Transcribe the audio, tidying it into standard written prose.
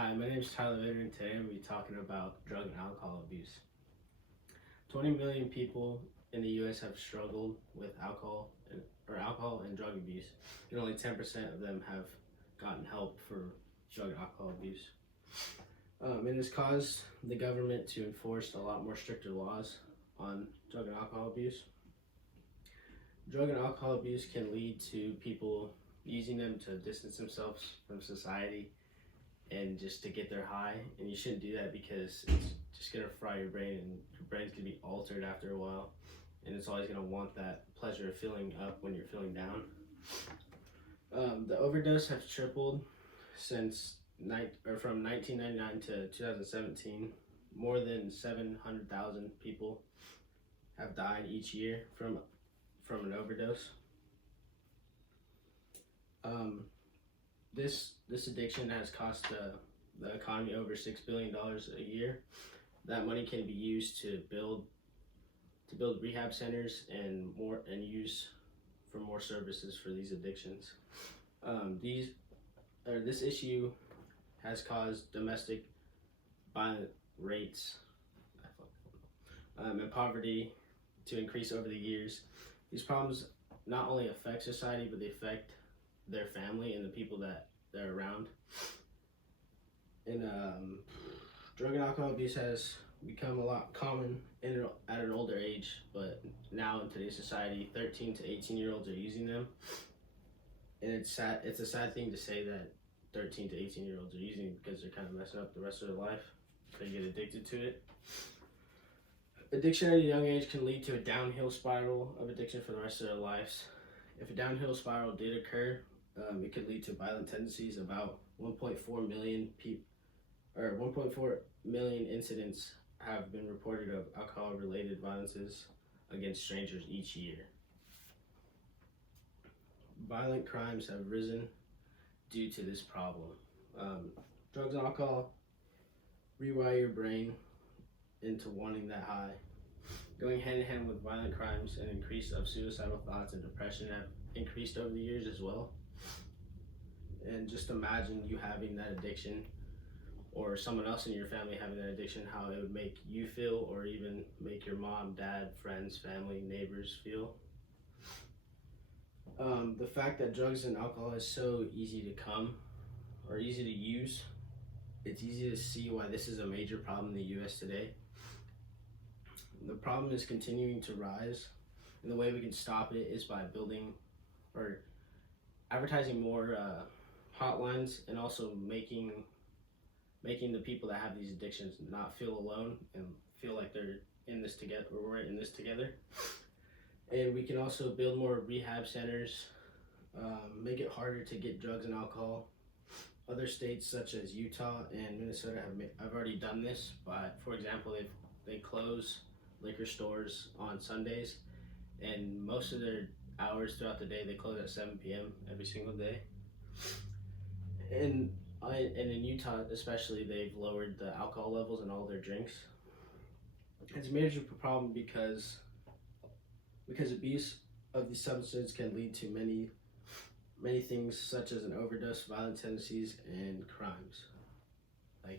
Hi, my name is Tyler Vitter, and today I'm going to be talking about drug and alcohol abuse. 20 million people in the U.S. have struggled with alcohol and drug abuse, and only 10% of them have gotten help for drug and alcohol abuse. It has caused the government to enforce a lot more stricter laws on drug and alcohol abuse. Drug and alcohol abuse can lead to people using them to distance themselves from society and just to get their high, and you shouldn't do that because it's just gonna fry your brain, and your brain's gonna be altered after a while, and it's always gonna want that pleasure of filling up when you're feeling down. The overdose has tripled from 1999 to 2017. More than 700,000 people have died each year from an overdose. This addiction has cost the economy over $6 billion a year. That money can be used to build rehab centers and use for more services for these addictions. This issue has caused domestic violent rates and poverty to increase over the years. These problems not only affect society, but they affect their family and the people that they're around. And drug and alcohol abuse has become a lot common at an older age, but now in today's society, 13 to 18-year-olds are using them. And it's sad. It's a sad thing to say that 13 to 18-year-olds are using it because they're kind of messing up the rest of their life. They get addicted to it. Addiction at a young age can lead to a downhill spiral of addiction for the rest of their lives. If a downhill spiral did occur, it could lead to violent tendencies. About 1.4 million incidents have been reported of alcohol-related violences against strangers each year. Violent crimes have risen due to this problem. Drugs and alcohol rewire your brain into wanting that high. Going hand in hand with violent crimes, and increase of suicidal thoughts and depression have increased over the years as well. And just imagine you having that addiction, or someone else in your family having that addiction, how it would make you feel, or even make your mom, dad, friends, family, neighbors feel. The fact that drugs and alcohol is so easy to easy to use, it's easy to see why this is a major problem in the U.S. today. The problem is continuing to rise, and the way we can stop it is by building or advertising more hotlines, and also making the people that have these addictions not feel alone and feel like they're in this together, or we're in this together. And we can also build more rehab centers, make it harder to get drugs and alcohol. Other states such as Utah and Minnesota have already done this. But for example, they close liquor stores on Sundays, and most of their hours throughout the day they close at 7 p.m. every single day. And in Utah especially, they've lowered the alcohol levels in all their drinks. It's a major problem because abuse of these substances can lead to many things, such as an overdose, violent tendencies, and crimes.